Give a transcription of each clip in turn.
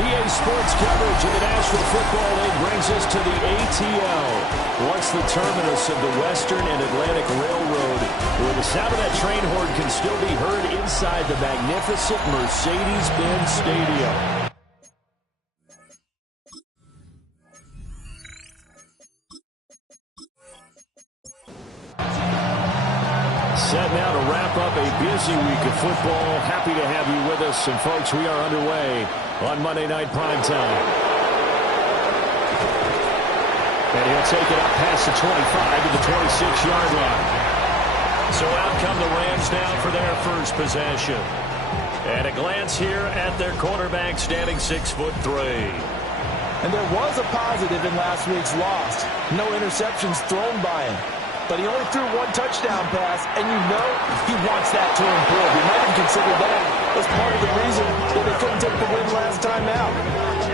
EA Sports coverage of the National Football League brings us to the ATL. Once the terminus of the Western and Atlantic Railroad, where the sound of that train horn can still be heard inside the magnificent Mercedes-Benz Stadium. Set now to wrap up a busy week of football. Happy to have you with us. And, folks, we are underway on Monday Night Primetime. And he'll take it up past the 25 to the 26-yard line. So out come the Rams now for their first possession. And a glance here at their quarterback standing 6'3". And there was a positive in last week's loss. No interceptions thrown by him. But he only threw one touchdown pass, and you know he wants that to improve. He might have considered that as part of the reason that they couldn't take the win last time out.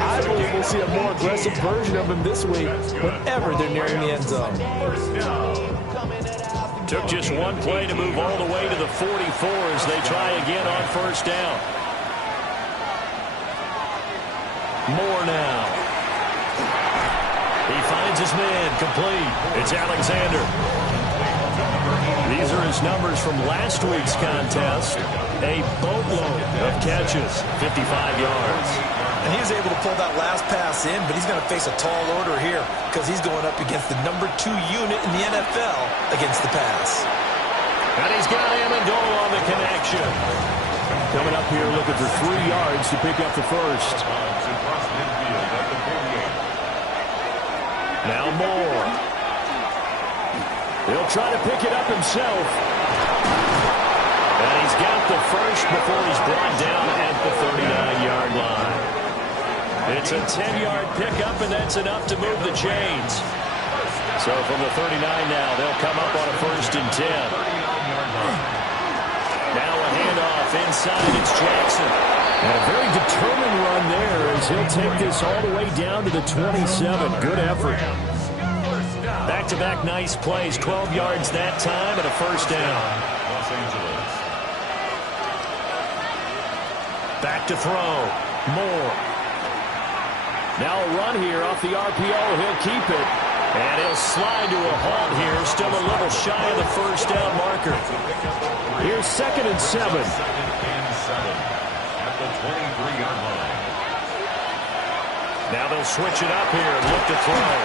I believe we'll see a more aggressive version of him this week whenever they're nearing the end zone. Took just one play to move all the way to the 44 as they try again on first down. Moore now. He finds his man, complete. It's Alexander. These are his numbers from last week's contest. A boatload of catches, 55 yards. And he was able to pull that last pass in, but he's going to face a tall order here because he's going up against the number 2 unit in the NFL against the pass. And he's got Amendola on the connection. Coming up here looking for 3 yards to pick up the first. Now Moore. He'll try to pick it up himself. And he's got the first before he's brought down at the 39-yard line. It's a 10-yard pickup, and that's enough to move the chains. So from the 39 now, they'll come up on a 1st and 10. Now a handoff inside. It's Jackson. And a very determined run there as he'll take this all the way down to the 27. Good effort. Back-to-back nice plays. 12 yards that time and a 1st down. Back to throw. Moore. Now a run here off the RPO. He'll keep it. And he'll slide to a halt here. Still a little shy of the 1st down marker. Here's 2nd and 7. Now they'll switch it up here and look to throw.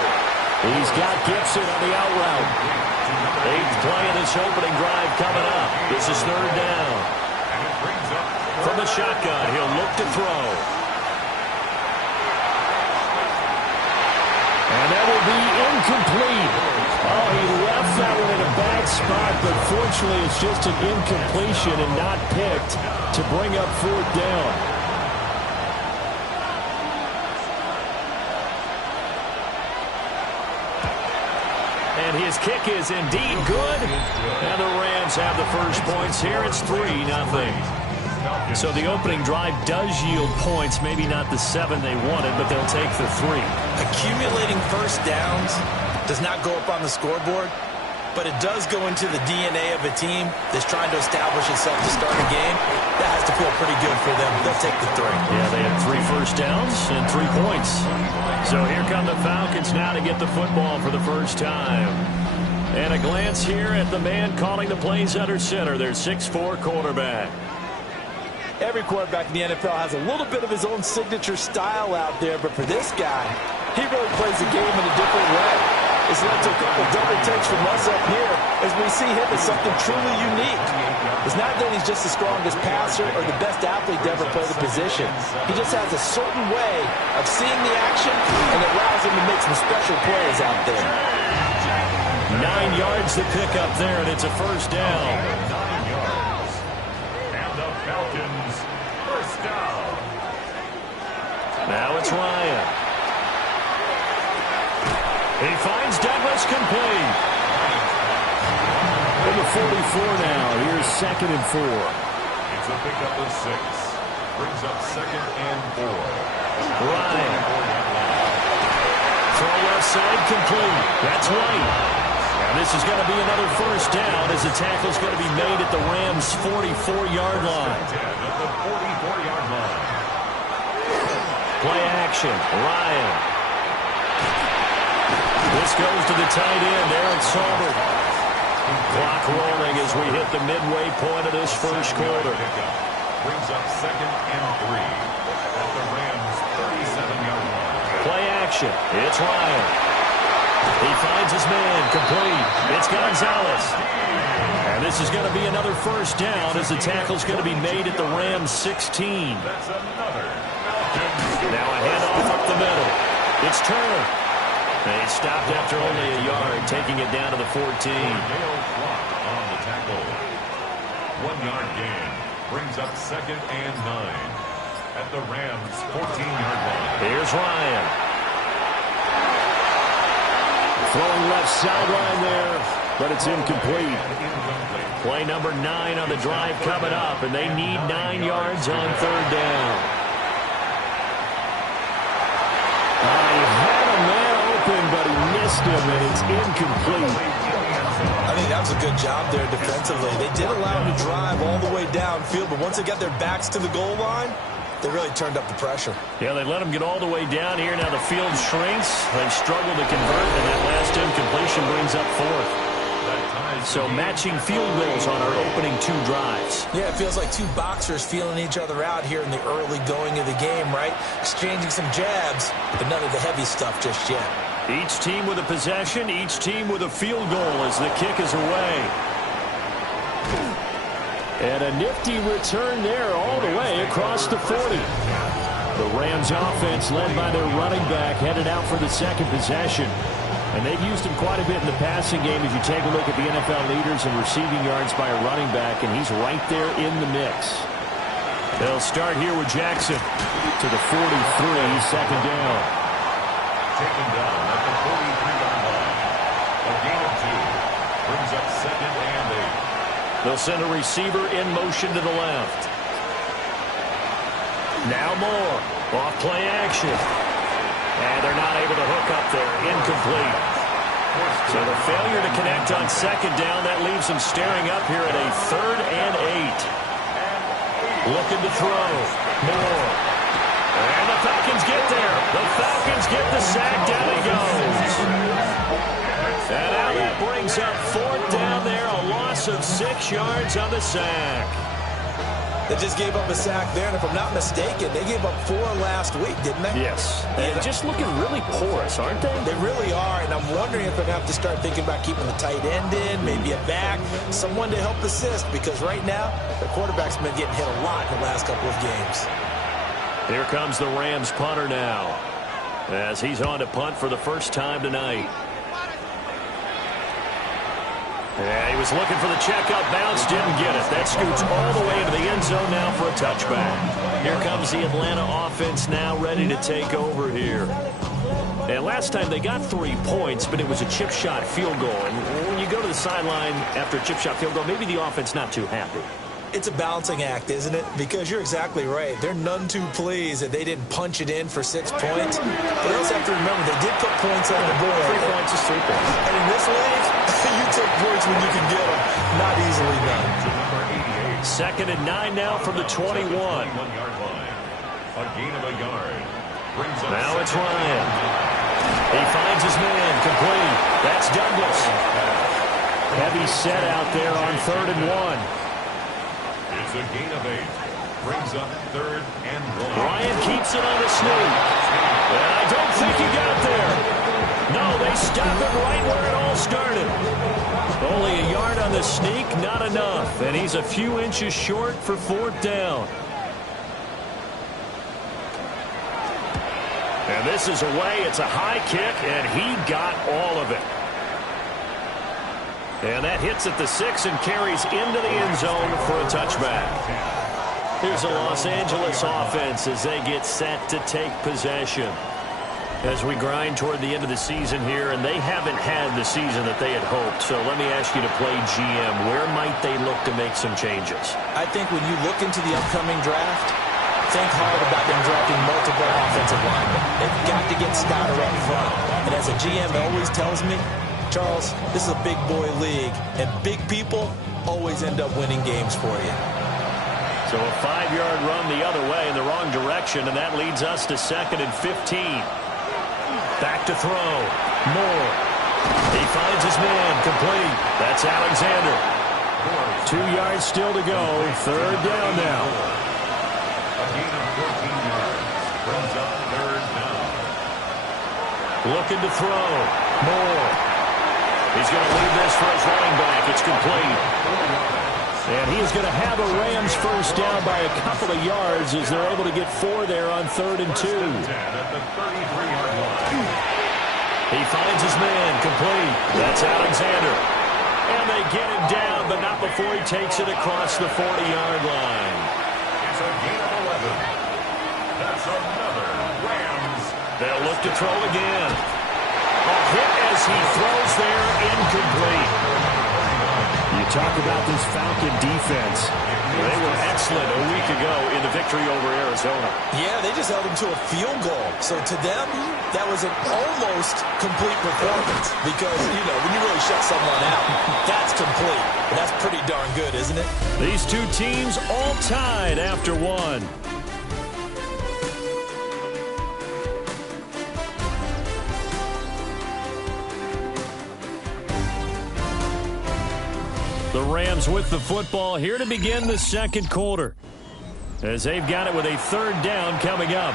He's got Gibson on the out route. 8th play of this opening drive coming up. This is 3rd down. From the shotgun, he'll look to throw. And that will be incomplete. Oh, he left that one in a bad spot, but fortunately it's just an incompletion and not picked to bring up 4th down. And his kick is indeed good. And the Rams have the first points here. It's 3-0. So the opening drive does yield points. Maybe not the 7 they wanted, but they'll take the 3. Accumulating first downs does not go up on the scoreboard, but it does go into the DNA of a team that's trying to establish itself to start a game. That has to feel pretty good for them. They'll take the 3. Yeah, they had 3 first downs and 3 points. So here come the Falcons now to get the football for the first time. And a glance here at the man calling the plays under center, their 6'4" quarterback. Every quarterback in the NFL has a little bit of his own signature style out there, but for this guy, he really plays the game in a different way. It's led to a couple double takes from us up here as we see him as something truly unique. It's not that he's just the strongest passer or the best athlete to ever play the position. position. He just has a certain way of seeing the action, and it allows him to make some special plays out there. 9 yards to pick up there, and it's a first down. 9 yards. And the Falcons first down. Now it's Ryan. He finds Douglas complete. In the 44 now. Here's 2nd and 4. It's a pickup of 6. Brings up 2nd and 4. Ryan. Throw left side complete. That's White. And this is going to be another first down as the tackle's going to be made at the Rams' 44-yard line. At the 44-yard line. Play action. Ryan. This goes to the tight end, Eric Saubert. Clock rolling as we hit the midway point of this first quarter. Brings up 2nd and 3 at the Rams' 37-yard line. Play action. It's Ryan. He finds his man complete. It's Gonzalez. And this is going to be another first down as the tackle's going to be made at the Rams' 16. That's another. Now a handoff up the middle. It's Turner. And he stopped after only a yard, taking it down to the 14. Dale Clark on the tackle. 1-yard gain. Brings up 2nd and 9 at the Rams' 14-yard line. Here's Ryan. Throwing left sideline there, but it's incomplete. Play number 9 on the drive coming up, and they need 9 yards on 3rd down. He had a man open, but he missed him, and it's incomplete. I think that was a good job there defensively. They did allow him to drive all the way downfield, but once they got their backs to the goal line, they really turned up the pressure. Yeah, they let him get all the way down here. Now the field shrinks. They've struggled to convert, and that last incompletion brings up 4th. So matching field goals on our opening 2 drives. Yeah, it feels like 2 boxers feeling each other out here in the early going of the game, right? Exchanging some jabs, but none of the heavy stuff just yet. Each team with a possession, each team with a field goal as the kick is away. And a nifty return there all the way across the 40. The Rams offense led by their running back headed out for the 2nd possession. And they've used him quite a bit in the passing game as you take a look at the NFL leaders in receiving yards by a running back, and he's right there in the mix. They'll start here with Jackson to the 43, 2nd down. Taken down at the 43-yard line. A gain of 2. Brings up 2nd and 8. They'll send a receiver in motion to the left. Now Moore. Off play action. And they're not able to hook up there. Incomplete. So the failure to connect on 2nd down, that leaves them staring up here at a 3rd and 8. Looking to throw. Moore. And the Falcons get there. The Falcons get the sack. Down he goes. And now that brings up 4th down there. A loss of 6 yards on the sack. They just gave up a sack there, and if I'm not mistaken, they gave up 4 last week, didn't they? Yes. And just looking really porous, aren't they? They really are, and I'm wondering if they're going to have to start thinking about keeping the tight end in, maybe a back, someone to help assist, because right now, the quarterback's been getting hit a lot in the last couple of games. Here comes the Rams punter now, as he's on to punt for the first time tonight. Yeah, he was looking for the checkup bounce, didn't get it. That scoots all the way into the end zone now for a touchback. Here comes the Atlanta offense now ready to take over here. And last time they got 3 points, but it was a chip shot field goal. And when you go to the sideline after a chip shot field goal, maybe the offense not too happy. It's a balancing act, isn't it? Because you're exactly right. They're none too pleased that they didn't punch it in for 6 points. But they also have to remember they did put points on the board. 3 points is 3 points. And in this league, you take points when you can get them. Not easily done. 2nd and 9 now from the 21. 1-yard line. A gain of a yard. Brings up now it's Ryan. He finds his man complete. That's Douglas. Heavy set out there on 3rd and 1. It's a gain of 8. Brings up 3rd and 1. Ryan keeps it on the sneak. And I don't think he got there. No, they stop it right where it all started. Only a yard on the sneak, not enough. And he's a few inches short for 4th down. And this is away. It's a high kick, and he got all of it. And that hits at the 6 and carries into the end zone for a touchback. Here's a Los Angeles offense as they get set to take possession. As we grind toward the end of the season here, and they haven't had the season that they had hoped. So let me ask you to play GM. Where might they look to make some changes? I think when you look into the upcoming draft, think hard about them drafting multiple offensive linemen. They've got to get Stoddard up front. And as a GM always tells me, Charles, this is a big boy league, and big people always end up winning games for you. So a 5-yard run the other way in the wrong direction, and that leads us to 2nd and 15. Back to throw. Moore. He finds his man. Complete. That's Alexander. 2 yards still to go. 3rd down now. A gain of 14 yards. Brings up 3rd down. Looking to throw. Moore. He's going to leave this for his running back. It's complete. And he is going to have a Rams first down by a couple of yards as they're able to get 4 there on 3rd and 2. At the 33-yard line. He finds his man. Complete. That's Alexander. And they get him down, but not before he takes it across the 40-yard line. It's a gain of 11. That's another Rams. They'll look to throw again. A hit as he throws there, incomplete. You talk about this Falcon defense. They were excellent a week ago in the victory over Arizona. Yeah, they just held them to a field goal. So to them, that was an almost complete performance. Because, you know, when you really shut someone out, that's complete. And that's pretty darn good, isn't it? These two teams all tied after one. The Rams with the football here to begin the 2nd quarter, as they've got it with a 3rd down coming up.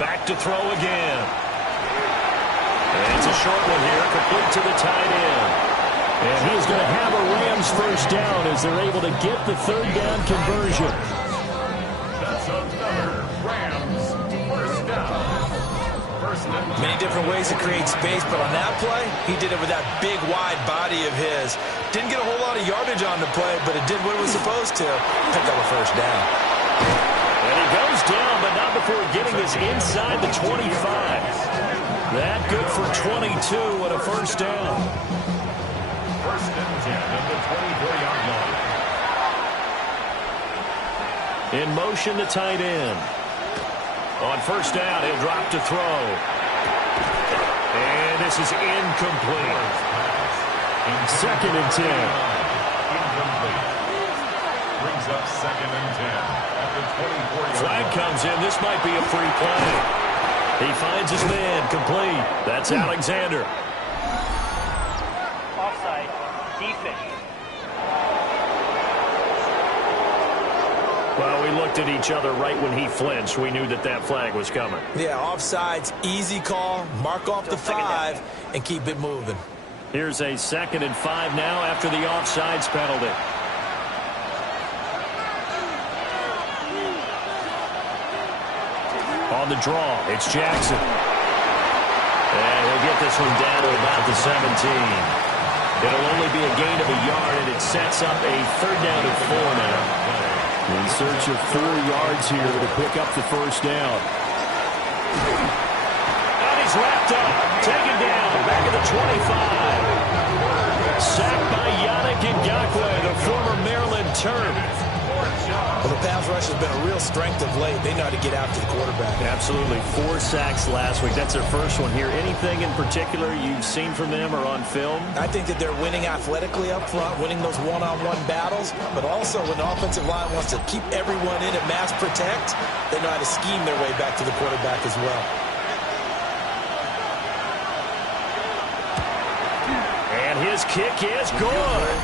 Back to throw again. And it's a short one here, complete to the tight end. And he's going to have a Rams first down as they're able to get the 3rd down conversion. That's another Rams first down. Many different ways to create space, but on that play, he did it with that big, wide body of his. Didn't get a whole lot of yardage on the play, but it did what it was supposed to. Pick up a first down. And he goes down, but not before getting this inside the 25. That good for 22 and a first down. 1st and 10 at the 24-yard line. In motion, the tight end. On first down, he'll drop to throw. And this is incomplete. 2nd and 10. Incomplete. Brings up 2nd and 10 at the 24-yard line. Flag comes in. This might be a free play. He finds his man. Complete. That's Alexander. Offside. Defense. Well, we looked at each other right when he flinched. We knew that that flag was coming. Yeah, offsides, easy call, mark off the 5, and keep it moving. Here's a 2nd and 5 now after the offsides penalty. On the draw, it's Jackson. And he'll get this one down to about the 17. It'll only be a gain of a yard, and it sets up a 3rd down and 4 now. In search of 4 yards here to pick up the first down. And he's wrapped up. Taken down. Back at the 25. Sacked by Yannick Ngakoue, the former Maryland Terp. Well, the pass rush has been a real strength of late. They know how to get after the quarterback. Absolutely. 4 sacks last week. That's their first one here. Anything in particular you've seen from them or on film? I think that they're winning athletically up front, winning those one-on-one battles, but also when the offensive line wants to keep everyone in and mass protect, they know how to scheme their way back to the quarterback as well. And his kick is good.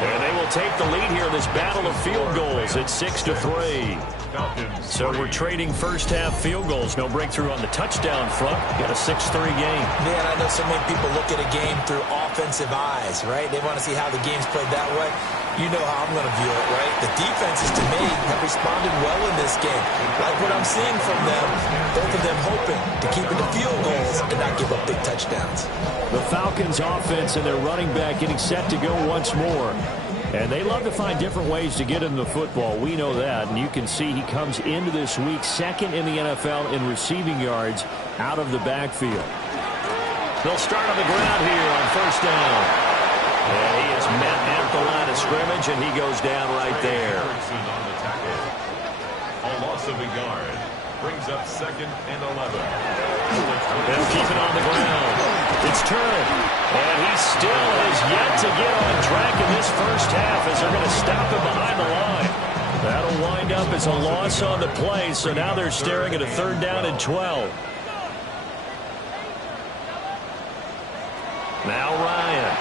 And they will take the lead here in this battle of field goals at 6-3. So we're trading first-half field goals. No breakthrough on the touchdown front. Got a 6-3 game. Man, I know so many people look at a game through offensive eyes, right? They want to see how the game's played that way. You know how I'm going to view it, right? The defenses, to me, have responded well in this game. Like what I'm seeing from them, both of them hoping to keep it to field goals and not give up big touchdowns. The Falcons offense and their running back getting set to go once more. And they love to find different ways to get him the football. We know that. And you can see he comes into this week second in the NFL in receiving yards out of the backfield. They'll start on the ground here on first down. And he is met at the line of scrimmage, and he goes down right there. A loss of a yard brings up 2nd and 11. They'll keep it on the ground. It's Turner, and he still has yet to get on track in this first half as they're going to stop him behind the line. That'll wind up as a loss on the play, so now they're staring at a 3rd down and 12. Now Ryan.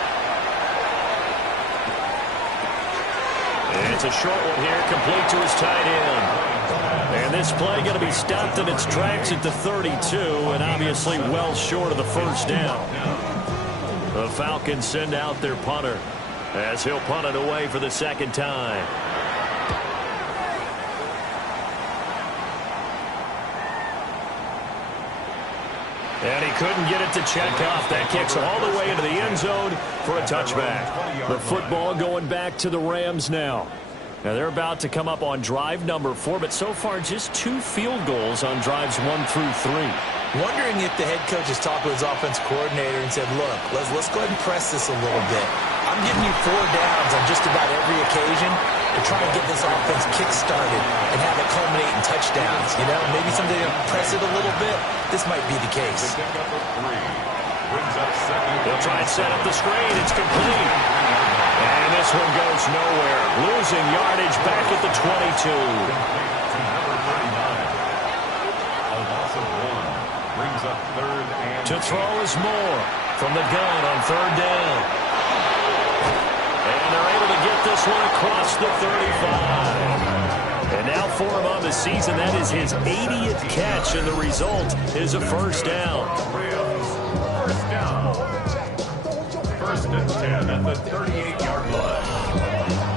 And it's a short one here, complete to his tight end. And this play going to be stopped in its tracks at the 32, and obviously well short of the first down. The Falcons send out their punter as he'll punt it away for the 2nd time. And he couldn't get it to check off. That kicks all the way into the end zone for a touchback. The football going back to the Rams now. Now they're about to come up on drive number 4, but so far just 2 field goals on drives 1 through 3. Wondering if the head coach has talked with his offense coordinator and said, look, let's go ahead and press this a little bit. I'm giving you 4 downs on just about every occasion to try and get this offense kick-started and have it culminate in touchdowns. You know, maybe someday to press it a little bit. This might be the case. They'll try and set up the screen. It's complete. And this one goes nowhere. Losing yardage back at the 22. A loss of 1 brings up 3rd and To throw is Moore from the gun on 3rd down. And they're able to get this one across the 35. And now for him on the season, that is his 80th catch, and the result is a first down. First down. 1st and 10 at the 38-yard line.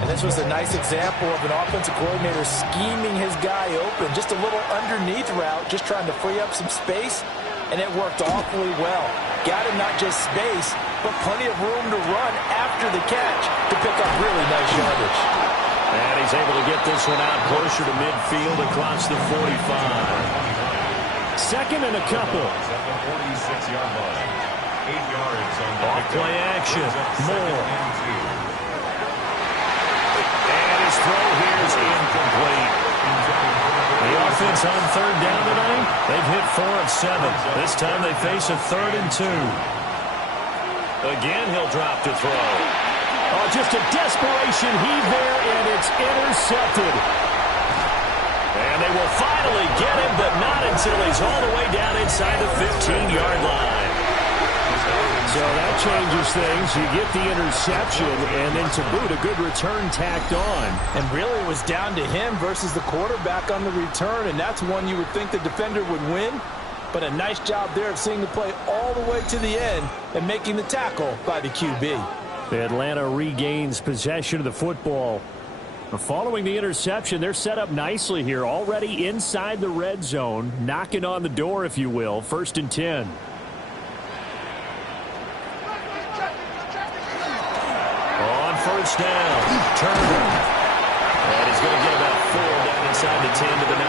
And this was a nice example of an offensive coordinator scheming his guy open. Just a little underneath route, just trying to free up some space, and it worked awfully well. Got him not just space, but plenty of room to run after the catch to pick up really nice yardage. And he's able to get this one out closer to midfield across the 45. 2nd and a couple. At the 46-yard line. 8 yards on the Off-play action. Moore. And his throw here is incomplete. The offense on 3rd down tonight, they've hit 4 of 7. This time they face a 3rd and 2. Again, he'll drop to throw. Oh, just a desperation heave there, and it's intercepted. And they will finally get him, but not until he's all the way down inside the 15-yard line. So that changes things. You get the interception, and then to boot, a good return tacked on. And really it was down to him versus the quarterback on the return, and that's one you would think the defender would win. But a nice job there of seeing the play all the way to the end and making the tackle by the QB. Atlanta regains possession of the football. Following the interception, they're set up nicely here, already inside the red zone, knocking on the door, if you will. 1st and 10. On first down, Turner. And he's going to get about 4 down inside the 10 to the 9.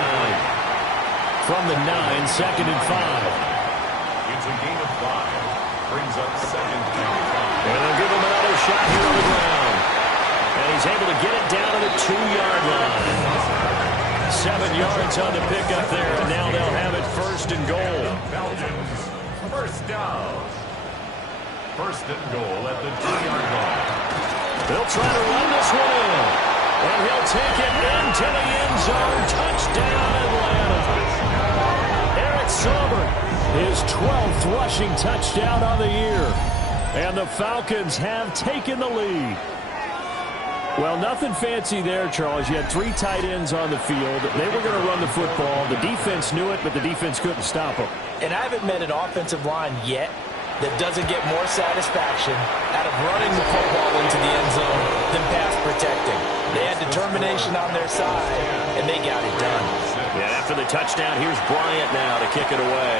From the 9, 2nd and 5. It's a gain of 5. Brings up 2nd and 5. And they'll give him another shot here on the ground. And he's able to get it down to the 2-yard line. 7 yards on the pickup there, and now they'll have it 1st and goal. Falcons, 1st down. 1st and goal at the 2-yard line. They'll try to run this one in. And he'll take it into the end zone. Touchdown, Atlanta. Eric Sauber, his 12th rushing touchdown on the year. And the Falcons have taken the lead. Well, nothing fancy there, Charles. You had 3 tight ends on the field. They were going to run the football. The defense knew it, but the defense couldn't stop them. And I haven't met an offensive line yet that doesn't get more satisfaction out of running the football into the end zone than pass protecting. They had determination on their side, and they got it done. Yeah, after the touchdown, here's Bryant now to kick it away.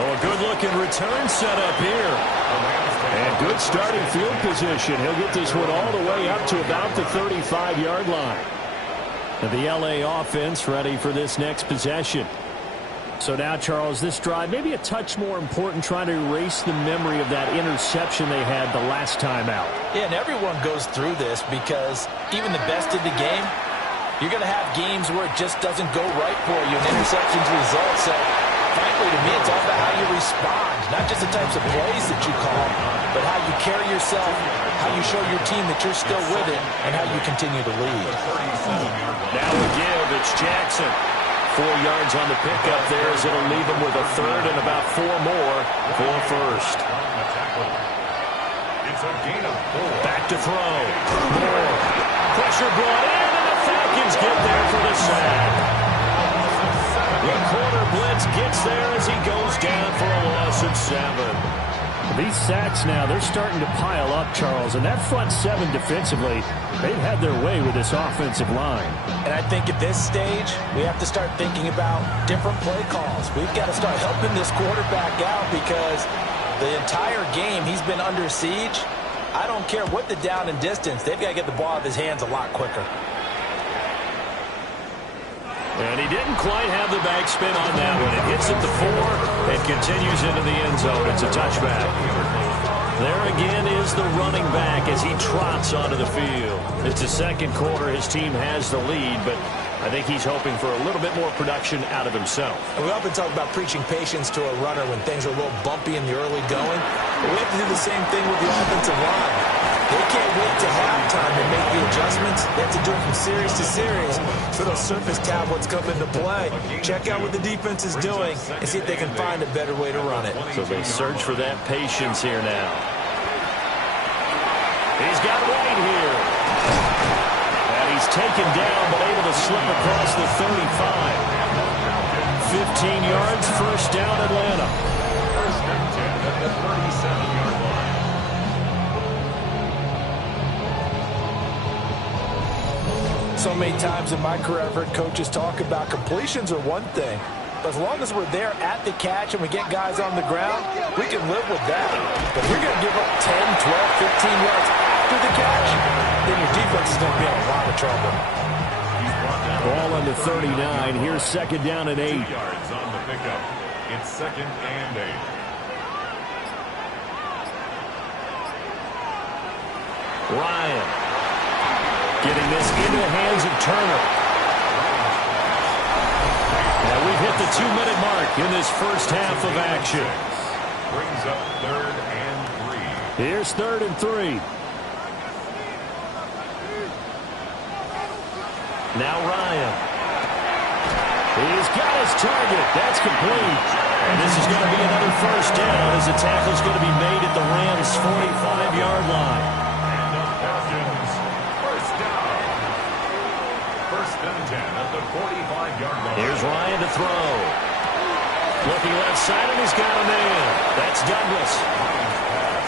Oh, a good-looking return set up here. And good starting field position. He'll get this one all the way up to about the 35-yard line. And the L.A. offense ready for this next possession. So now, Charles, this drive maybe a touch more important, trying to erase the memory of that interception they had the last time out. Yeah, and everyone goes through this because even the best in the game, you're going to have games where it just doesn't go right for you, and interceptions result. So, frankly, to me, it's all about how you respond, not just the types of plays that you call, but how you carry yourself, how you show your team that you're still with it, and how you continue to lead. Now we give. It's Jackson. 4 yards on the pickup there as it'll leave him with a third and about 4 more for first. It's a gain of 4. Back to throw. More. Pressure brought in, and the Falcons get there for the sack. The corner blitz gets there as he goes down for a loss of 7. These sacks now, they're starting to pile up, Charles, and that front 7 defensively, they've had their way with this offensive line. And I think at this stage, we have to start thinking about different play calls. We've got to start helping this quarterback out because the entire game he's been under siege. I don't care what the down and distance, they've got to get the ball out of his hands a lot quicker. And he didn't quite have the backspin on that one. It hits at the 4 and continues into the end zone. It's a touchback. There again is the running back as he trots onto the field. It's the second quarter. His team has the lead, but I think he's hoping for a little bit more production out of himself. And we often talk about preaching patience to a runner when things are a little bumpy in the early going. But we have to do the same thing with the offensive line. They can't wait to halftime to make the adjustments. They have to do it from series to series so those surface tablets come into play. Check out what the defense is doing and see if they can find a better way to run it. So they search for that patience here now. He's got White here. And he's taken down but able to slip across the 35. 15 yards, first down Atlanta. First and 10 at the 37-yard line. So many times in my career I've heard coaches talk about completions are one thing, but as long as we're there at the catch and we get guys on the ground, we can live with that. But if you're going to give up 10, 12, 15 yards after the catch, then your defense is going to be in a lot of trouble. Ball on the 39. Here's second down and 8. 2 yards on the pickup. It's second and 8. Ryan getting this into the hands of Turner. Now we've hit the 2-minute mark in this first half of action. Brings up third and 3. Here's third and 3. Now Ryan. He's got his target. That's complete. And this is going to be another first down as the tackle's going to be made at the Rams' 45-yard line. At the 45-yard line. Here's Ryan to throw. Looking left side, and he's got a man. That's Douglas.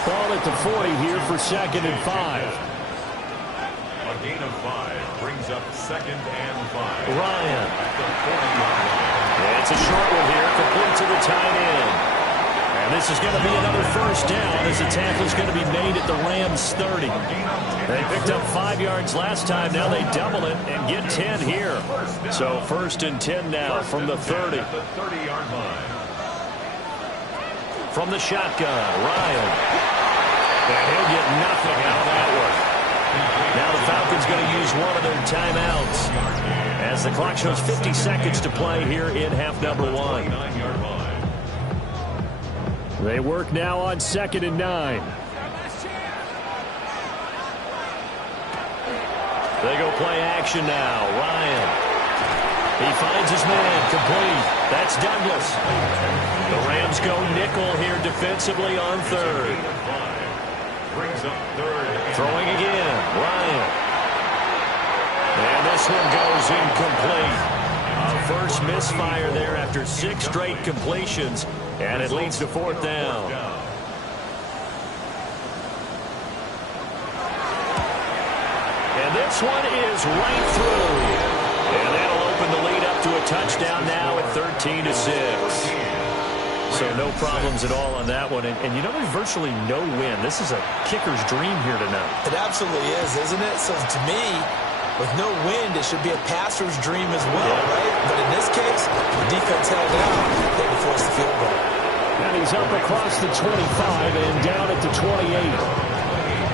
Ball at the 40 here for second and 5. A gain of 5 brings up second and 5. Ryan. At the 40-yard line. Yeah, it's a short one here, complete to the tight end. And this is going to be another first down as the tackle's going to be made at the Rams' 30. They picked up 5 yards last time. Now they double it and get 10 here. So first and 10 now from the 30. At the 30-yard line. From the shotgun, Ryan. And he'll get nothing out of that one. Now the Falcons going to use one of their timeouts as the clock shows 50 seconds to play here in half number 1. 29-yard line. They work now on second and 9. They go play action now. Ryan. He finds his man complete. That's Douglas. The Rams go nickel here defensively on third. Brings up third. Throwing again. Ryan. And this one goes incomplete. A first misfire there after 6 straight completions. And it leads to fourth down. And this one is right through. And that'll open the lead up to a touchdown now at 13-6. So no problems at all on that one. And you know, there's virtually no win. This is a kicker's dream here tonight. It absolutely is, isn't it? So to me, with no wind, it should be a passer's dream as well, right? But in this case, the defense held out. They had to force the field goal. And he's up across the 25 and down at the 28.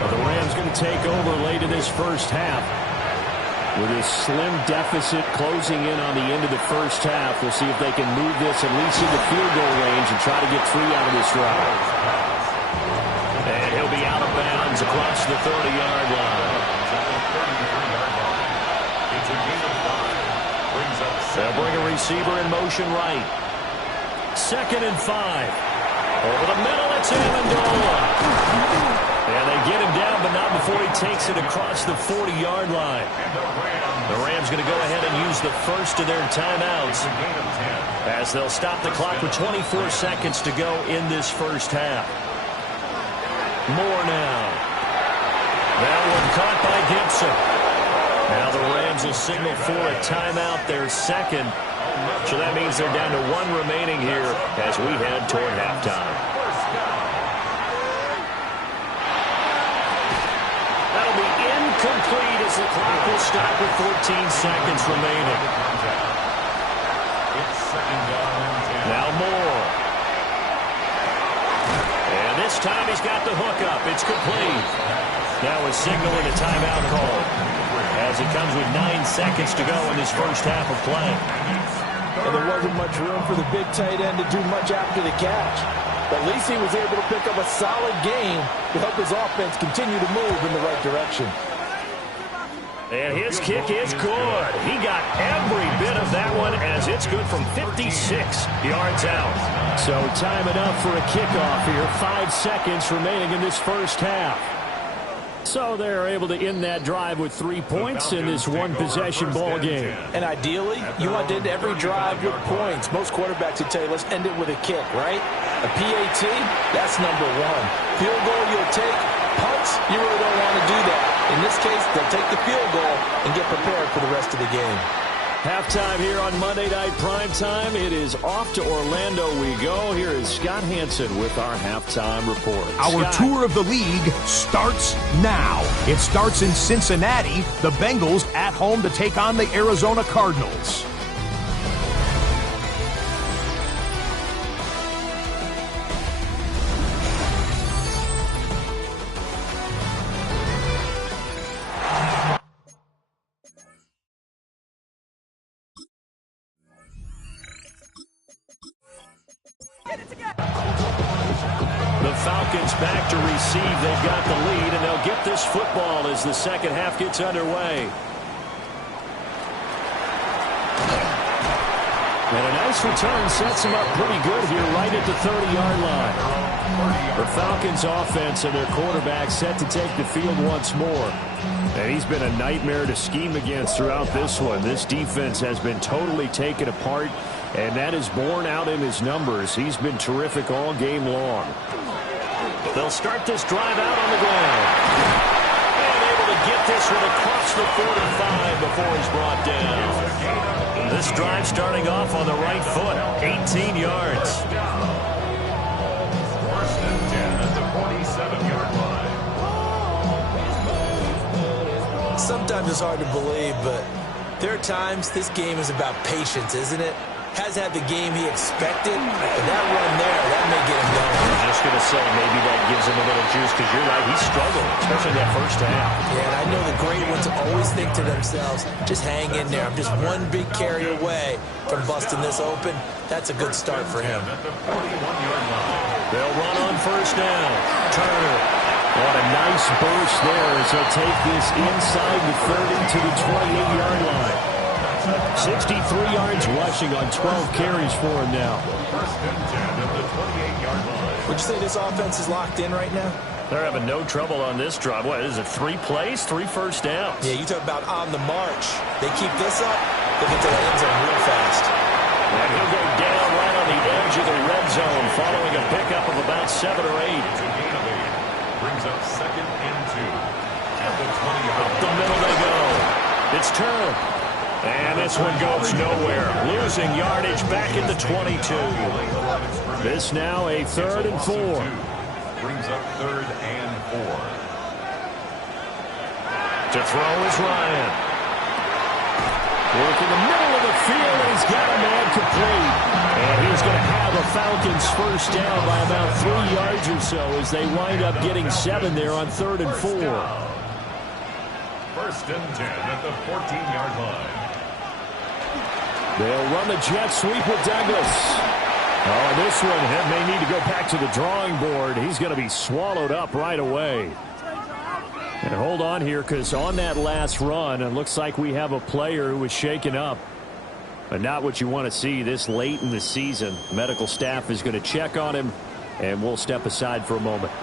The Rams going to take over late in this first half. With a slim deficit closing in on the end of the first half, we'll see if they can move this at least into field goal range and try to get 3 out of this drive. And he'll be out of bounds across the 30-yard line. They'll bring a receiver in motion right. 2nd and 5. Over the middle, it's Amendola. And they get him down, but not before he takes it across the 40-yard line. The Rams going to go ahead and use the first of their timeouts as they'll stop the clock with 24 seconds to go in this first half. Moore now. That one caught by Gibson. Now the Rams will signal for a timeout, their second. So that means they're down to 1 remaining here as we head toward halftime. That'll be incomplete as the clock will stop with 14 seconds remaining. Now Moore. And this time he's got the hook up. It's complete. Now a signal and a timeout call as it comes with 9 seconds to go in this first half of play. And there wasn't much room for the big tight end to do much after the catch. But at least he was able to pick up a solid gain to help his offense continue to move in the right direction. And his kick is good. He got every bit of that one as it's good from 56 yards out. So time enough for a kickoff here. 5 seconds remaining in this first half. So they're able to end that drive with 3 points in this one-possession ball game. And ideally, you want to end every drive with points. Most quarterbacks would tell you, let's end it with a kick, right? A PAT, that's number 1. Field goal you'll take. Punts, you really don't want to do that. In this case, they'll take the field goal and get prepared for the rest of the game. Halftime here on Monday Night Primetime. It is off to Orlando we go. Here is Scott Hansen with our halftime report. Our Scott. tour of the league starts now. It starts in Cincinnati. The Bengals at home to take on the Arizona Cardinals. The Falcons back to receive. They've got the lead, and they'll get this football as the second half gets underway. And a nice return sets them up pretty good here right at the 30-yard line. The Falcons offense and their quarterback set to take the field once more. And he's been a nightmare to scheme against throughout this one. This defense has been totally taken apart, and that is borne out in his numbers. He's been terrific all game long. They'll start this drive out on the ground. And able to get this one across the 45 before he's brought down. This drive starting off on the right foot, 18 yards. First and 10 at the 47-yard line. Sometimes it's hard to believe, but there are times this game is about patience, isn't it? Hasn't had the game he expected, but that run there, that may get him going. I was just going to say, maybe that gives him a little juice, because you're right, he struggled, especially that first half. Yeah, and I know the great ones always think to themselves, just hang in there. I'm just one big carry away from busting this open. That's a good start for him. At the 41-yard line. They'll run on first down. Turner. What a nice burst there as he'll take this inside the 30 to the 28-yard line. 63 yards rushing on 12 carries for him now. First and 10 at the 28-yard line. Would you say this offense is locked in right now? They're having no trouble on this drive. What is it, 3 plays, 3 first downs? Yeah, you talk about on the march. They keep this up, they'll get to the end zone real fast. And he'll go down right on the edge of the red zone following a pickup of about 7 or 8. It's a gain of 8. Brings up second and 2. At the 20-yard Up the middle they go. It's turned. And this one goes nowhere. Losing yardage back at the 22. This now a 3rd and 4. Brings up 3rd and 4. To throw is Ryan. Work in the middle of the field, and he's got a man complete. And he's going to have a Falcons first down by about 3 yards or so as they wind up getting 7 there on 3rd and 4. First and 10 at the 14-yard line. They'll run the jet sweep with Douglas. Oh, this one may need to go back to the drawing board. He's going to be swallowed up right away. And hold on here, because on that last run, it looks like we have a player who was shaken up. But not what you want to see this late in the season. Medical staff is going to check on him, and we'll step aside for a moment.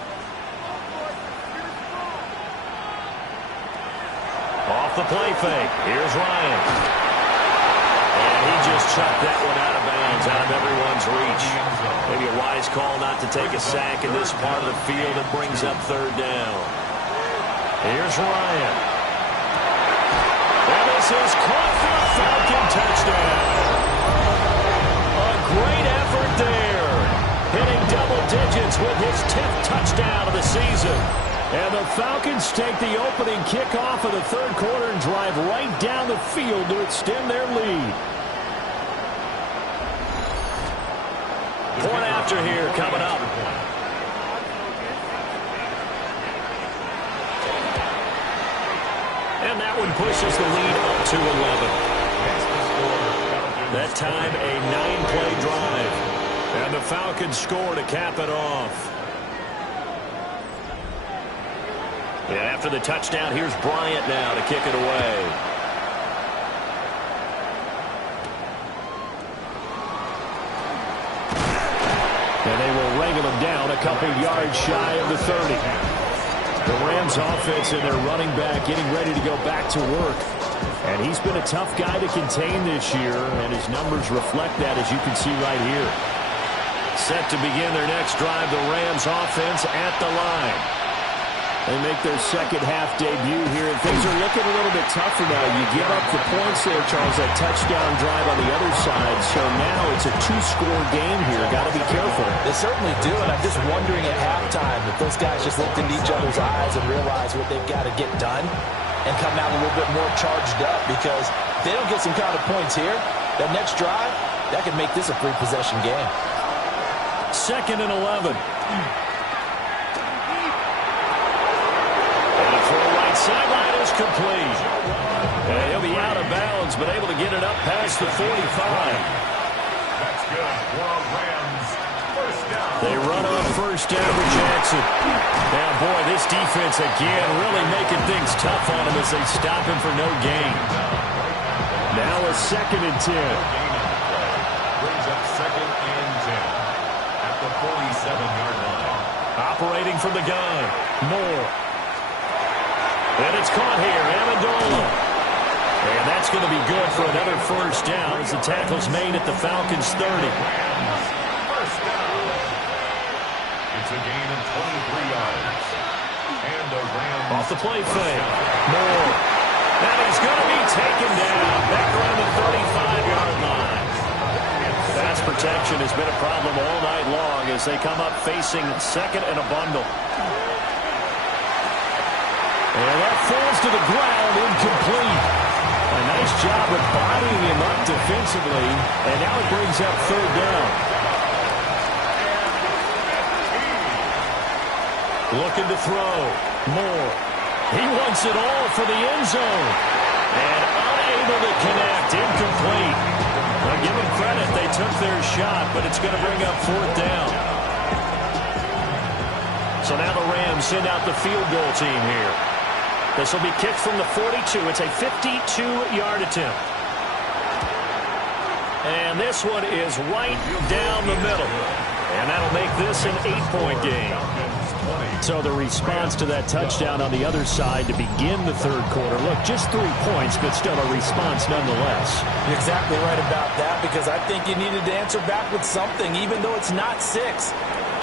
Off the play fake. Here's Ryan. And he just chucked that one out of bounds, out of everyone's reach. Maybe a wise call not to take a sack in this part of the field. It brings up 3rd down. Here's Ryan. And this is caught for a Falcon touchdown. A great effort there. Hitting double digits with his 10th touchdown of the season. And the Falcons take the opening kickoff of the 3rd quarter and drive right down the field to extend their lead. Point after here coming up. And that one pushes the lead up to 11. That time a 9-play drive. And the Falcons score to cap it off. And after the touchdown, here's Bryant now to kick it away. And they will wrangle him down a couple yards shy of the 30. The Rams offense and their running back getting ready to go back to work. And he's been a tough guy to contain this year, and his numbers reflect that, as you can see right here. Set to begin their next drive, the Rams offense at the line. They make their second half debut here, and things are looking a little bit tougher now. You give up the points there, Charles, that touchdown drive on the other side. So now it's a 2-score game here. Got to be careful. They certainly do, and I'm just wondering at halftime if those guys just looked into each other's eyes and realized what they've got to get done and come out a little bit more charged up, because if they don't get some kind of points here, that next drive, that could make this a 3-possession game. 2nd and 11. Sideline is complete. And he'll be out of bounds, but able to get it up past the 45. That's good for a Rams first down. They run on first down with Jackson. Now, boy, this defense again really making things tough on him as they stop him for no gain. Now a 2nd and 10. Brings up 2nd and 10 at the 47-yard line. Operating from the gun, Moore. And it's caught here, Amendola. And that's going to be good for another first down as the tackle's made at the Falcons' 30. First down. It's a gain of 23 yards. And the Rams off the play fake. Moore. And he's going to be taken down back around the 35-yard line. Pass protection has been a problem all night long as they come up facing 2nd and a bundle. And that falls to the ground, incomplete. A nice job of bodying him up defensively, and now it brings up 3rd down. Looking to throw. Moore. He wants it all for the end zone. And unable to connect, incomplete. Well, give them credit, they took their shot, but it's going to bring up 4th down. So now the Rams send out the field goal team here. This will be kicked from the 42. It's a 52-yard attempt. And this one is right down the middle. And that'll make this an 8-point game. So the response to that touchdown on the other side to begin the third quarter. Look, just 3 points, but still a response nonetheless. You're exactly right about that, because I think you needed to answer back with something, even though it's not 6.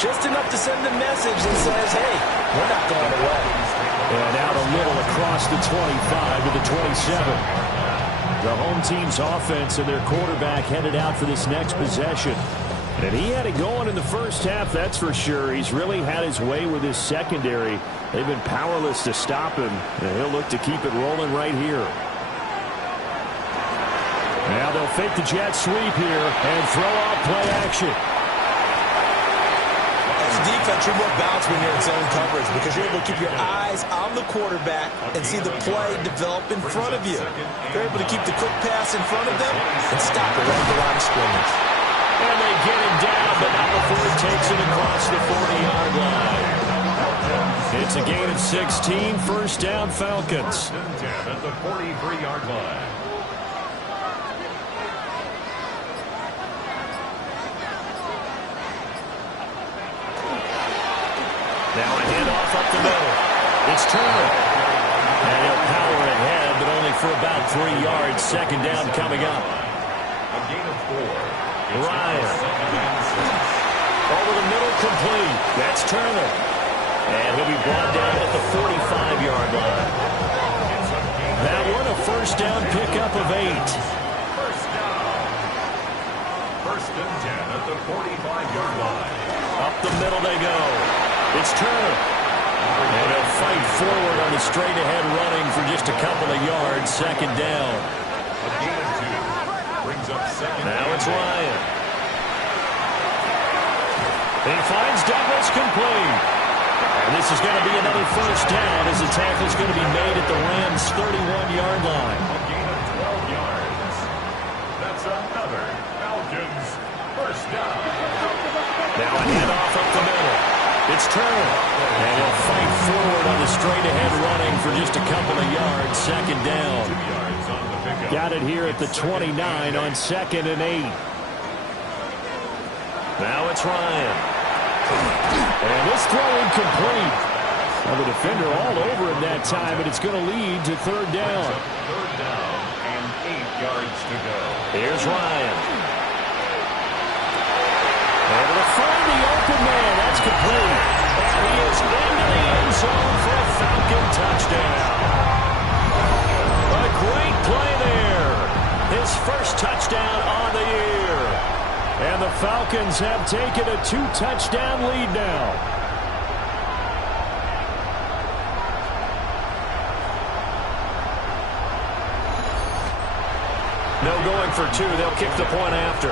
Just enough to send a message that says, hey, we're not going away. And out a little across the 25 to the 27. The home team's offense and their quarterback headed out for this next possession. And he had it going in the first half, that's for sure. He's really had his way with his secondary. They've been powerless to stop him, and he'll look to keep it rolling right here. Now they'll fake the jet sweep here and throw out play action. As a defense, you're more balanced when you're in zone coverage because you're able to keep your eyes on the quarterback and see the play develop in front of you. You're able to keep the quick pass in front of them and stop it right at the line of scrimmage. And they get him down, but not before he takes it across the 40-yard line. It's a gain of 16, first down Falcons. 10 at the 43-yard line. Now a handoff up the middle. It's Turner. And he'll power ahead, but only for about 3 yards. Second down coming up. A gain of 4. Ryan. Over the middle, complete. That's Turner. And he'll be brought down at the 45-yard line. That one a first down pickup of 8. First down. First and 10 at the 45-yard line. Up the middle they go. It's Turner. And he'll fight forward on the straight-ahead running for just a couple of yards. Second down. A gain of 2. Brings up second. Now it's Ryan. He finds Douglas complete. And this is going to be another first down as the tackle is going to be made at the Rams' 31-yard line. A gain of 12 yards. That's another Falcons first down. Now a handoff up the middle. It's Turner. And he'll fight forward on the straight-ahead running for just a couple of yards. Second down. 2 yards on the pickup. Got it here at the 29 on second and 8. Now it's Ryan. And this throw incomplete. Well, the defender all over him that time, but it's going to lead to third down. Third down and 8 yards to go. Here's Ryan. And to find the open man. That's complete. And he is into the end zone for a Falcon touchdown. A great play there. His first touchdown on the year. And the Falcons have taken a 2-touchdown lead now. No going for 2. They'll kick the point after.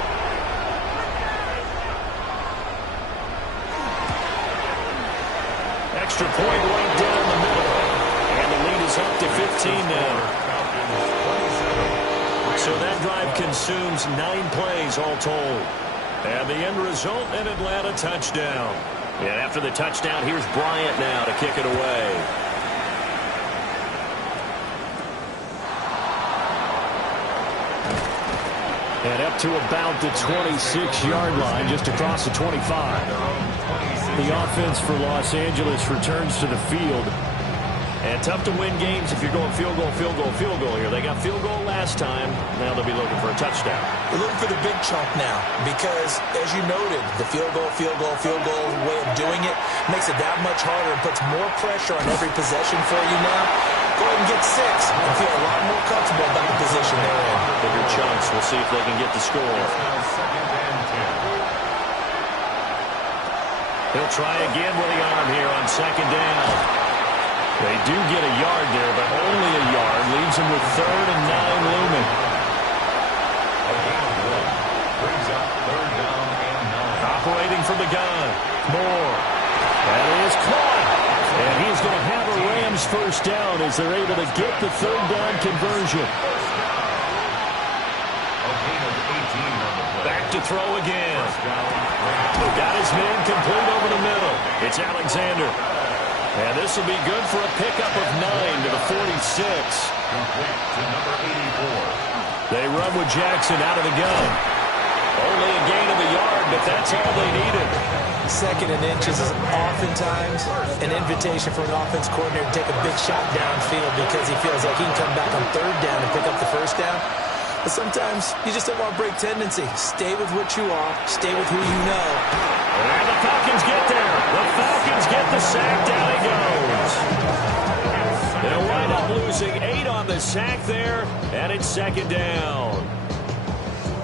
Extra point right down the middle. And the lead is up to 15 now. So that drive consumes 9 plays all told. And the end result, an Atlanta touchdown. And after the touchdown, here's Bryant now to kick it away. And up to about the 26-yard line, just across the 25. The offense for Los Angeles returns to the field. And tough to win games if you're going field goal, field goal, field goal here. They got field goal last time. Now they'll be looking for a touchdown. They're looking for the big chunk now because, as you noted, the field goal way of doing it makes it that much harder and puts more pressure on every possession for you now. Go ahead and get 6 and feel a lot more comfortable about the position they're in. Bigger chunks. We'll see if they can get the score. Second and 10. He'll try again with the arm here on second down. They do get a yard there, but only a yard. Leaves them with 3rd and 9 looming. A gain of 1. Brings up third down and 9. Operating from the gun. Moore. That is caught. And he's going to have a Rams first down as they're able to get the third down conversion. A gain of 18 on the play. Back to throw again. First down. Got his man complete over the middle. It's Alexander. And this will be good for a pickup of 9 to the 46. Complete to number 84. They run with Jackson out of the gun. Only a gain of a yard, but that's all they needed. 2nd and inches is oftentimes an invitation for an offense coordinator to take a big shot downfield because he feels like he can come back on 3rd down and pick up the 1st down. But sometimes you just don't want to break tendency. Stay with what you are. Stay with who you know. And the Falcons get there. The Falcons get the sack. Down he goes. They'll wind up losing 8 on the sack there, and it's 2nd down.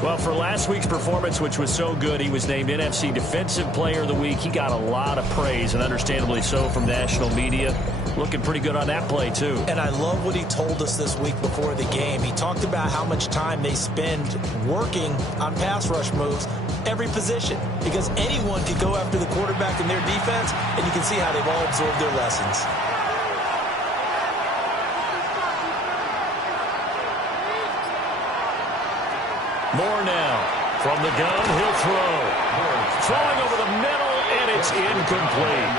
Well, for last week's performance, which was so good, he was named NFC Defensive Player of the Week. He got a lot of praise, and understandably so, from national media. Looking pretty good on that play, too. And I love what he told us this week before the game. He talked about how much time they spend working on pass rush moves, every position, because anyone could go after the quarterback in their defense, and you can see how they've all absorbed their lessons. Moore now. From the gun, he'll throw. Throwing over the middle, and it's incomplete.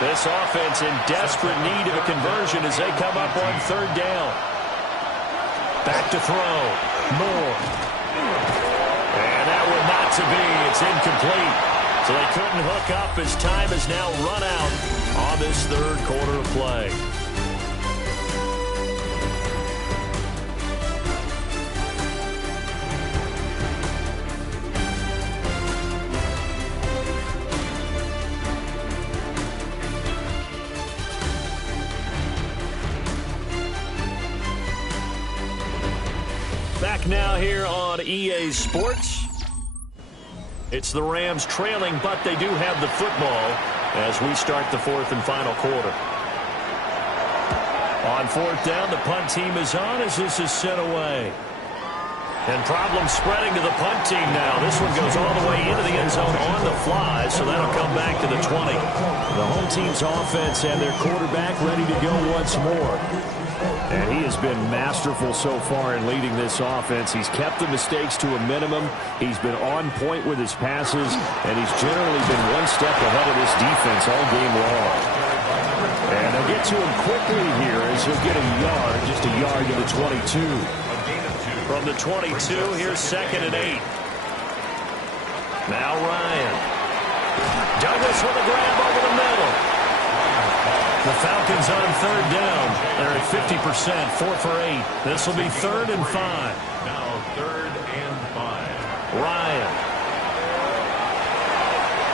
This offense in desperate need of a conversion as they come up on 3rd down. Back to throw. Moore. And that one not to be. It's incomplete. So they couldn't hook up as time has now run out on this 3rd quarter of play. Back now here on EA Sports. It's the Rams trailing, but they do have the football as we start the 4th and final quarter. On 4th down, the punt team is on as this is sent away. And problems spreading to the punt team now. This one goes all the way into the end zone on the fly, so that'll come back to the 20. The home team's offense and their quarterback ready to go once more. And he has been masterful so far in leading this offense. He's kept the mistakes to a minimum. He's been on point with his passes, and he's generally been one step ahead of this defense all game long. And they'll get to him quickly here as he'll get a yard, just a yard to the 22. From the 22, here's 2nd and 8. Now Ryan. Douglas with a grab over the middle. The Falcons on 3rd down. They're at 50%, 4 for 8. This will be 3rd and 5. Now 3rd and 5. Ryan.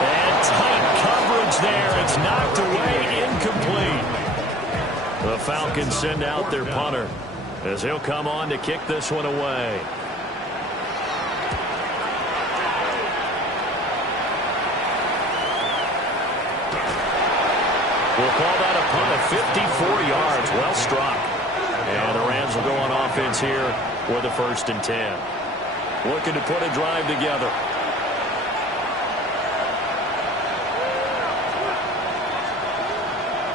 And tight coverage there. It's knocked away, incomplete. The Falcons send out their punter as he'll come on to kick this one away. We'll call that a punt of 54 yards. Well struck. And the Rams will go on offense here with a 1st and 10. Looking to put a drive together.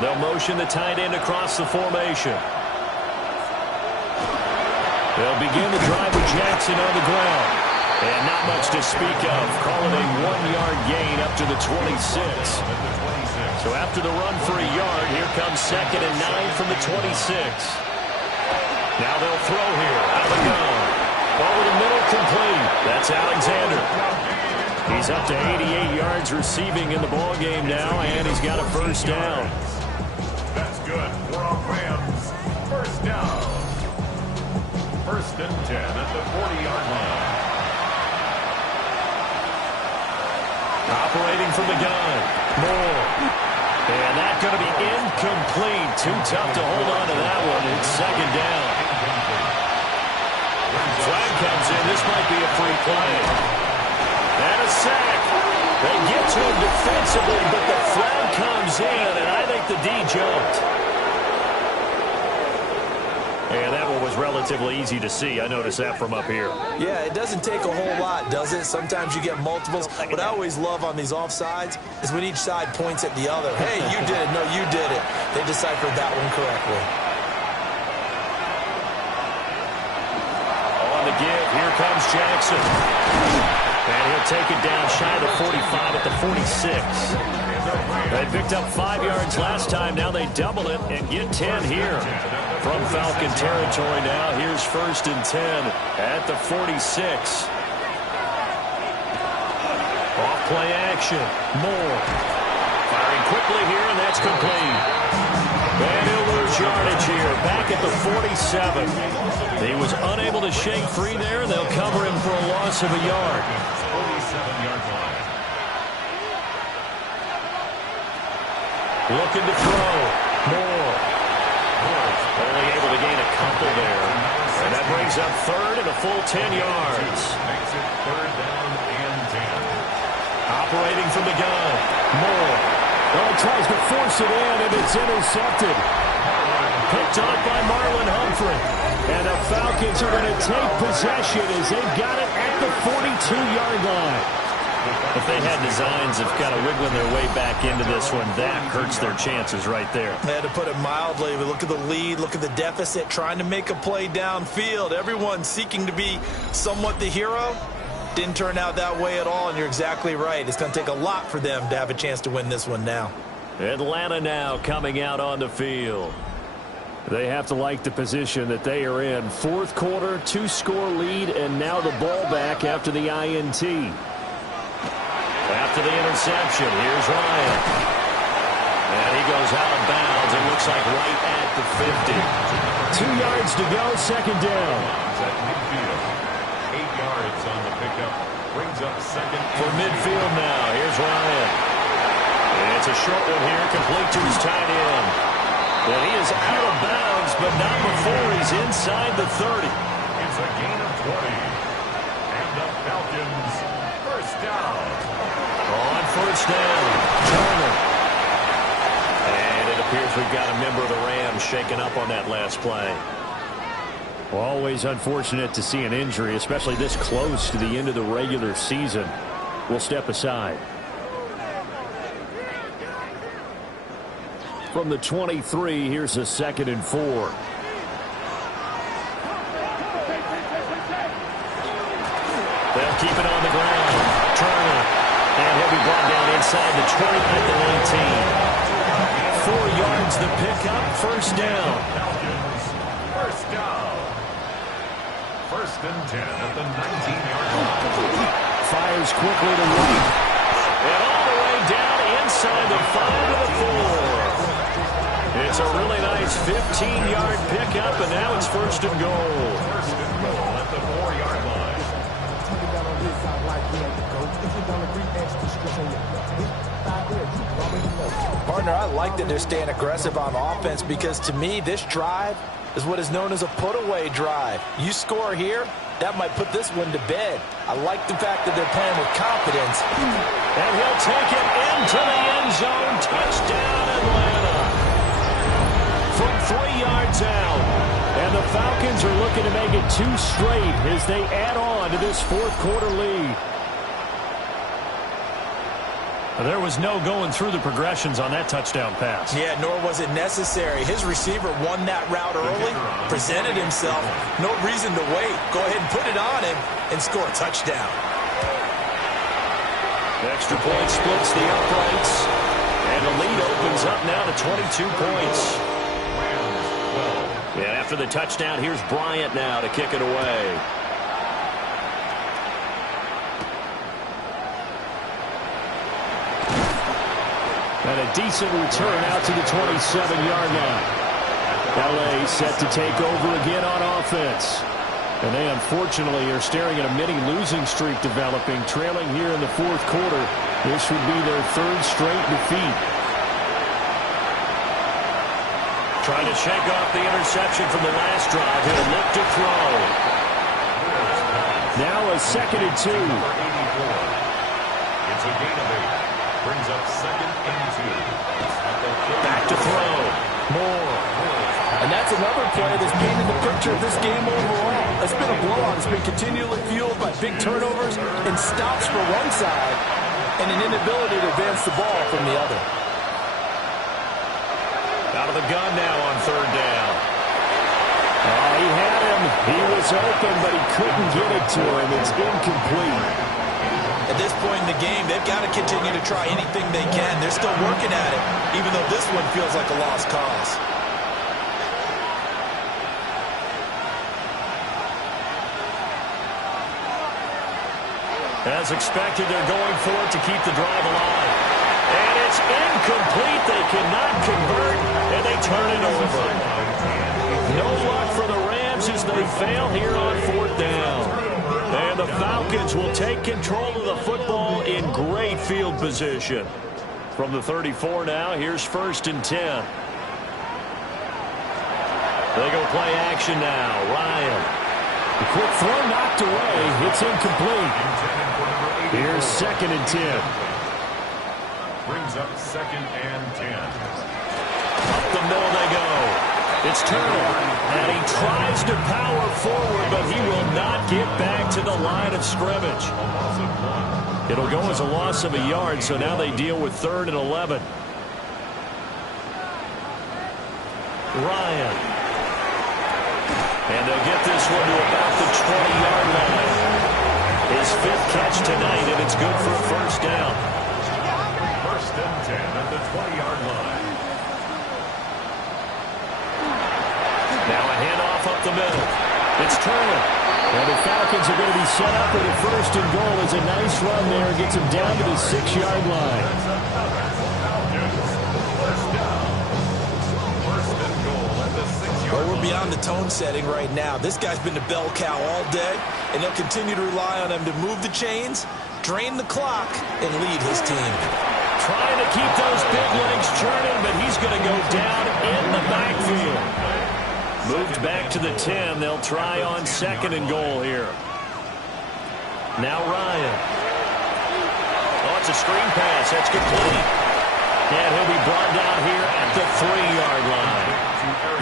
They'll motion the tight end across the formation. They'll begin the drive with Jackson on the ground. And not much to speak of. Call it a 1-yard gain up to the 26. So after the run for a yard, here comes 2nd and 9 from the 26. Now they'll throw here out of the gun. Over the middle, complete. That's Alexander. He's up to 88 yards receiving in the ballgame now, and he's got a 1st down. That's good. We're on Rams. 1st down. 1st and 10 at the 40-yard line. Operating from the gun. Moore. And that's going to be incomplete. Too tough to hold on to that one. It's 2nd down. Flag comes in. This might be a free play. And a sack. They get to him defensively, but the flag comes in, and I think the D jumped. And that one was relatively easy to see. I noticed that from up here. Yeah, it doesn't take a whole lot, does it? Sometimes you get multiples. What I always love on these offsides is when each side points at the other. Hey, you did it. No, you did it. They deciphered that one correctly. On the give, here comes Jackson. And he'll take it down shy of the 45 at the 46. They picked up 5 yards last time. Now they double it and get 10 here. From Falcon territory now, here's 1st and 10 at the 46. Play action. Moore. Firing quickly here, and that's complete. And he'll lose yardage here. Back at the 47. He was unable to shake free there, and they'll cover him for a loss of a yard. 47-yard line. Looking to throw. Moore. Only able to gain a couple there. And that brings up third and a full 10 yards. Makes it third down and 10. Operating from the gun. Moore. Oh, tries to force it in, and it's intercepted. Picked up by Marlon Humphrey. And the Falcons are going to take possession as they've got it at the 42-yard line. If they had designs of kind of wiggling their way back into this one, that hurts their chances right there. Yeah, to put it mildly, look at the lead, look at the deficit, trying to make a play downfield. Everyone seeking to be somewhat the hero. Didn't turn out that way at all, and you're exactly right. It's going to take a lot for them to have a chance to win this one now. Atlanta now coming out on the field. They have to like the position that they are in. Fourth quarter, 2-score lead, and now the ball back after the INT. After the interception, here's Ryan. And he goes out of bounds. It looks like right at the 50. 2 yards to go, second down. At midfield. 8 yards on the pickup. Brings up second. For midfield now, here's Ryan. It's a short one here, complete to his tight end. And he is out of bounds, but not before he's inside the 30. It's a gain of 20. And the Falcons first down. On first down, Turner. And it appears we've got a member of the Rams shaken up on that last play. Always unfortunate to see an injury, especially this close to the end of the regular season. We'll step aside. From the 23, here's a 2nd and 4. They'll keep it on the ground. Turner. And he'll be brought down inside the 20 at the 19. 4 yards the pickup, first down. First down. First and 10 at the 19-yard line. Fires quickly to right. And all the way down inside the 5 to the 4. It's a really nice 15-yard pickup, and now it's first and goal. First and goal at the 4-yard line. Partner, I like that they're staying aggressive on offense because to me, this drive is what is known as a put-away drive. You score here, that might put this one to bed. I like the fact that they're playing with confidence. And he'll take it into the end zone. Touchdown, Atlanta. From 3 yards out. And the Falcons are looking to make it 2 straight as they add on to this fourth quarter lead. There was no going through the progressions on that touchdown pass. Yeah, nor was it necessary. His receiver won that route early, presented himself. No reason to wait. Go ahead and put it on him and score a touchdown. Extra point splits the uprights. And the lead opens up now to 22 points. And after the touchdown, here's Bryant now to kick it away. And a decent return out to the 27-yard line. LA set to take over again on offense. And they unfortunately are staring at a mini losing streak developing, trailing here in the fourth quarter. This would be their 3rd straight defeat. Trying to shake off the interception from the last drive. He'll look to throw. Now a 2nd and 2. It's a gain of 8. Brings up 2nd and 2. Back to throw. More. And that's another play that's painted the picture of this game overall. It's been a blowout. It's been continually fueled by big turnovers and stops for one side and an inability to advance the ball from the other. Out of the gun now on 3rd down. Oh, he had him. He was open, but he couldn't get it to him. It's incomplete. At this point in the game, they've got to continue to try anything they can. They're still working at it, even though this one feels like a lost cause. As expected, they're going for it to keep the drive alive. And it's incomplete. They cannot convert, and they turn it over. No luck for the Rams as they fail here on 4th down. And the Falcons will take control of the football in great field position. From the 34 now, here's 1st and 10. They go play action now. Ryan. The quick throw knocked away. It's incomplete. Here's 2nd and 10. Brings up 2nd and 10. Up the middle they go. It's Turner, and he tries to power forward, but he will not get back to the line of scrimmage. It'll go as a loss of a yard, so now they deal with 3rd and 11. Ryan. And they'll get this one to about the 20-yard line. His 5th catch tonight, and it's good for a 1st down. 1st and 10 at the 20-yard line. Now a handoff up the middle. It's Turner. And the Falcons are going to be set up with a 1st and goal. As a nice run there. Gets him down to the 6-yard line. Well, we're beyond the tone setting right now. This guy's been the bell cow all day, and they'll continue to rely on him to move the chains, drain the clock, and lead his team. Trying to keep those big legs churning, but he's going to go down in the backfield. Moved back to the 10. They'll try on 2nd and goal here. Now Ryan. Oh, it's a screen pass. That's complete. And he'll be brought down here at the 3-yard line.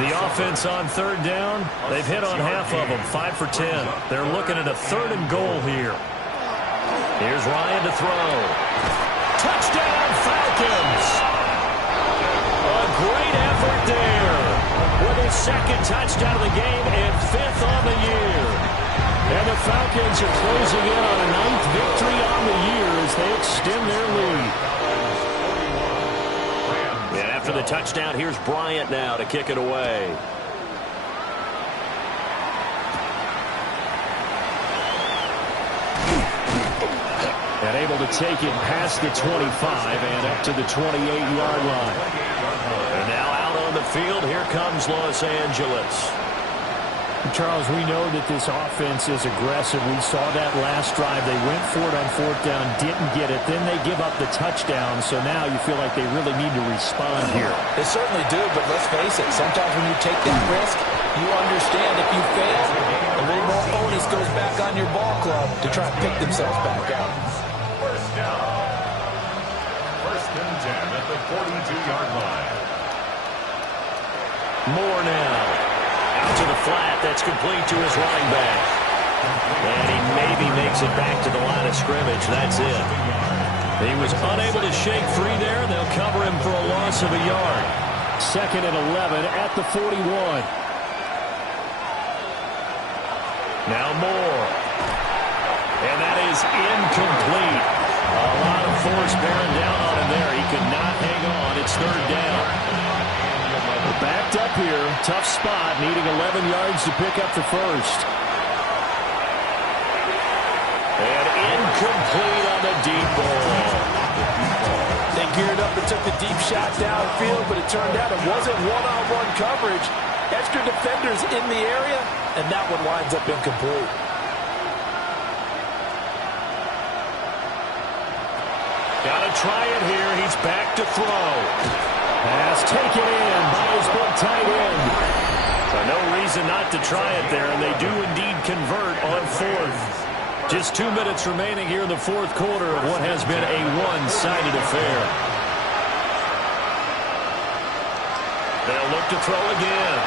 The offense on 3rd down, they've hit on half of them, 5 for 10. They're looking at a 3rd and goal here. Here's Ryan to throw. Touchdown, Falcons! A great effort there. With his 2nd touchdown of the game and 5th on the year. And the Falcons are closing in on a 9th victory on the year as they extend their lead. And after the touchdown, here's Bryant now to kick it away. And able to take it past the 25 and up to the 28-yard line. And now out on the field, here comes Los Angeles. Charles, we know that this offense is aggressive. We saw that last drive. They went for it on 4th down, didn't get it. Then they give up the touchdown, so now you feel like they really need to respond here. They certainly do, but let's face it, sometimes when you take that risk, you understand if you fail, a little more onus goes back on your ball club to try and pick themselves back out. 1st down. 1st and 10 at the 42-yard line. More now. Out to the flat. That's complete to his running back. And he maybe makes it back to the line of scrimmage. That's it. He was unable to shake free there. They'll cover him for a loss of a yard. 2nd and 11 at the 41. Now Moore. And that is incomplete. A lot of force bearing down on him there. He could not hang on. It's 3rd down. Backed up here. Tough spot. Needing 11 yards to pick up the 1st. And incomplete on the deep ball. They geared up and took the deep shot downfield, but it turned out it wasn't one-on-one coverage. Extra defenders in the area, and that one winds up incomplete. Got to try it here. He's back to throw. Pass taken in by his big tight end. So no reason not to try it there, and they do indeed convert on 4th. Just 2 minutes remaining here in the 4th quarter of what has been a one-sided affair. They'll look to throw again.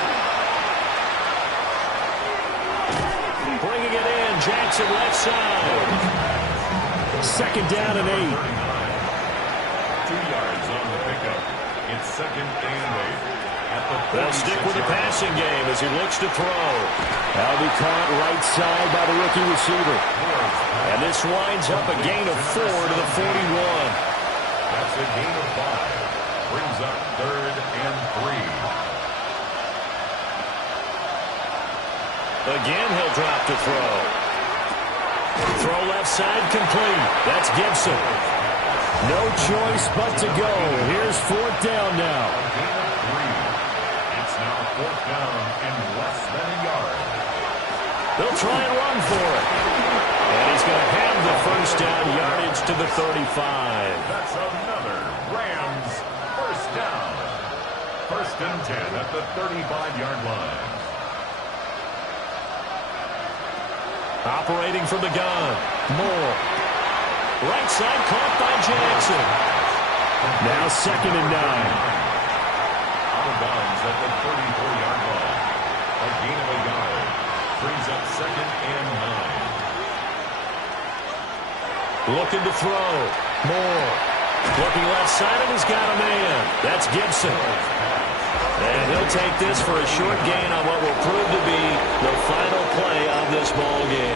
Bringing it in, Jackson left side. 2nd down and 8. 2 yards on the pickup. It's 2nd and 8. They'll stick with the passing game as he looks to throw. That'll be caught right side by the rookie receiver. And this winds up a gain of 4 to the 41. That's a gain of 5. Brings up 3rd and 3. Again, he'll drop to throw. Throw left side complete. That's Gibson. No choice but to go. Here's fourth down now. It's now fourth down and less than a yard. They'll try and run for it. And he's going to have the first down, yardage to the 35. That's another Rams first down. First and 10 at the 35-yard line. Operating from the gun. Moore. Right side caught by Jackson. Now second and 9. Out of bounds at the 34-yard line. A gain of a yard. Brings up second and 9. Looking to throw. Moore. Looking left side, and he's got a man. That's Gibson. And he'll take this for a short gain on what will prove to be the final play of this ball game.